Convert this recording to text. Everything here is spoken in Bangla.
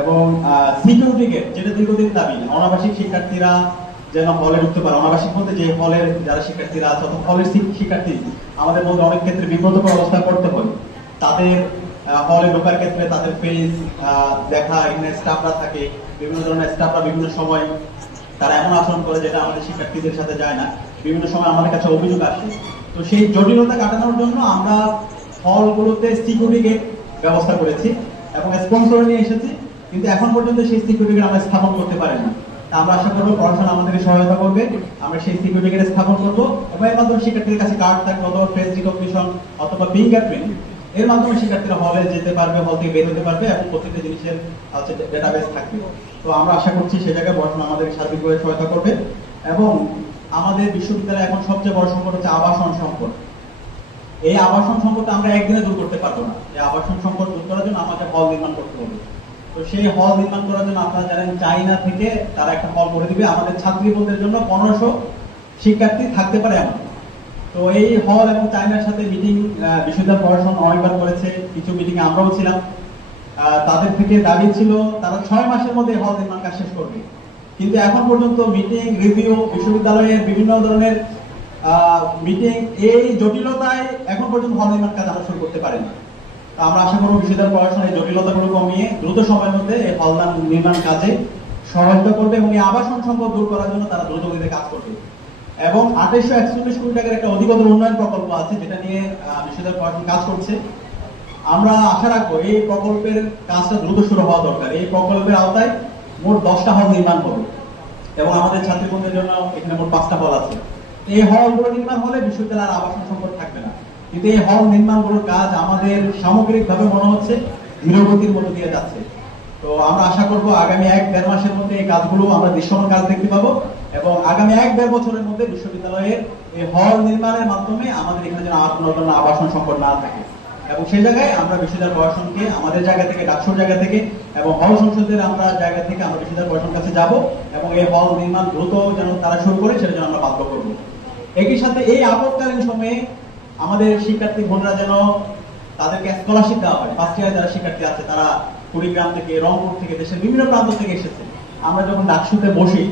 এবং সিকিউরিটি গেট, যেটা দীর্ঘদিন দাবি, অনাবাসিক শিক্ষার্থীরা যেন হলে ঢুকতে পারে। অনাবাসিক বলতে যে হলের যারা শিক্ষার্থীরা আছে অথবা হলের শিক্ষার্থী আমাদের মধ্যে অনেক ক্ষেত্রে বিব্রতকর অবস্থা করতে হয়। তাদের হলে ঢোকার ক্ষেত্রে তাদের ফেস দেখা, এখানে স্টাফরা থাকে, বিভিন্ন ধরনের স্টাফরা বিভিন্ন সময় তারা এমন আচরণ করে যেটা আমাদের শিক্ষার্থীদের সাথে যায় না। বিভিন্ন সময় আমাদের কাছে অভিযোগ আসে। তো সেই জটিলতা কাটানোর জন্য আমরা হলগুলোতে সিকিউরিটি গেট ব্যবস্থা করেছি এবং স্পন্সর নিয়ে এসেছি, কিন্তু এখন পর্যন্ত সেই সিকিউরিটি গেট আমরা স্থাপন করতে পারি না। তা আমরা আশা করবো প্রশাসন আমাদেরকে সহায়তা করবে, আমরা সেই সিকিউরিটি গেট স্থাপন করবো এবং এর মাধ্যমে শিক্ষার্থীদের কাছে কার্ড থাকবে অথবা ফেস রিকগনিশন অথবা ফিঙ্গারপ্রিন্ট, এর মাধ্যমে শিক্ষার্থীরা হলে যেতে পারবে, হল থেকে বের হতে পারবে এবং প্রত্যেকটা জিনিসের ডেটাবেস থাকবে। তো আমরা আশা করছি সে জায়গায় প্রশাসন আমাদের সার্বিকভাবে সহায়তা করবে। এবং আমাদের বিশ্ববিদ্যালয়ে এখন সবচেয়ে বড় সংকট হচ্ছে আবাসন সংকট। এই আবাসন সংকট আমরা একদিনে দূর করতে পারবো না। এই আবাসন সংকট দূর করার জন্য আমাদের হল নির্মাণ করতে হবে। তো সেই হল নির্মাণ করার জন্য আপনারা জানেন চাইনা থেকে তারা একটা হল করে দিবে আমাদের ছাত্রীবন্ধের জন্য 1500 শিক্ষার্থী থাকতে পারে এমন। তো এই হল এবং চাইনার সাথে মিটিং বিশ্ববিদ্যালয় প্রশাসন অনেকবার করেছে, কিছু মিটিং আমরাও ছিলাম। তাদের থেকে দাবি ছিল তারা 6 মাসের মধ্যে হল নির্মাণ কাজ শেষ করবে, কিন্তু এখন পর্যন্ত মিটিং রিভিউ, বিশ্ববিদ্যালয়ের বিভিন্ন ধরনের মিটিং, এই জটিলতায় এখন পর্যন্ত হল নির্মাণ কাজ আমরা শুরু করতে পারিনি। আমরা আশা করব বিশ্ববিদ্যালয় প্রশাসন এই জটিলতাগুলো কমিয়ে দ্রুত সময়ের মধ্যে এই হল নির্মাণ কাজে সহায়তা করবে এবং এই আবাসন সংকট দূর করার জন্য তারা দ্রুত গতিতে কাজ করবে। এবং 2841 কোটি টাকার একটা অধিকতর উন্নয়ন প্রকল্প আছে যেটা নিয়ে বিশ্ববিদ্যালয় প্রশাসন কাজ করছে। আমরা আশা রাখবো এই প্রকল্পের কাজটা দ্রুত শুরু হওয়া দরকার। এই প্রকল্পের আওতায় মোট 10টা হল নির্মাণ হবে এবং আমাদের ছাত্রীবন্ধের জন্য এখানে মোট 5টা হল আছে। এই হলগুলো নির্মাণ হলে বিশ্ববিদ্যালয়ের আবাসন সংকট থাকবে না, কিন্তু এই হল নির্মাণগুলোর কাজ আমাদের সামগ্রিকভাবে মনে হচ্ছে ধীরগতির মধ্যে দিয়ে যাচ্ছে। তো আমরা আশা করব আগামী 1-1.5 মাসের মধ্যে এই কাজগুলো আমরা দৃশ্যমান কাজ দেখতে পাবো এবং আগামী 1-1.5 বছরের মধ্যে বিশ্ববিদ্যালয়ের এই হল নির্মাণের মাধ্যমে আমাদের এখানে যেন আর কোনো ধরনের আবাসন সংকট না থাকে। এবং সেই জায়গায় আমরা বিশ্ববিদ্যালয় প্রশাসনকে আমাদের জায়গা থেকে, ডাকসুর জায়গা থেকে এবং হল সংসদের আমরা জায়গা থেকে আমরা বিশ্ববিদ্যালয় প্রশাসনের কাছে যাব এবং এই হল নির্মাণ দ্রুত যেন তারা শুরু করে সেটা যেন আমরা বাধ্য করব। একই সাথে এই আপদকালীন সময়ে আমাদের শিক্ষার্থী বোনরা যেন তাদেরকে স্কলারশিপ দেওয়া হয়। ফার্স্ট ইয়ার যারা শিক্ষার্থী আছে তারা কুড়িগ্রাম থেকে, রংপুর থেকে, দেশের বিভিন্ন প্রান্ত থেকে এসেছে। আমরা যখন ডাকসুতে বসি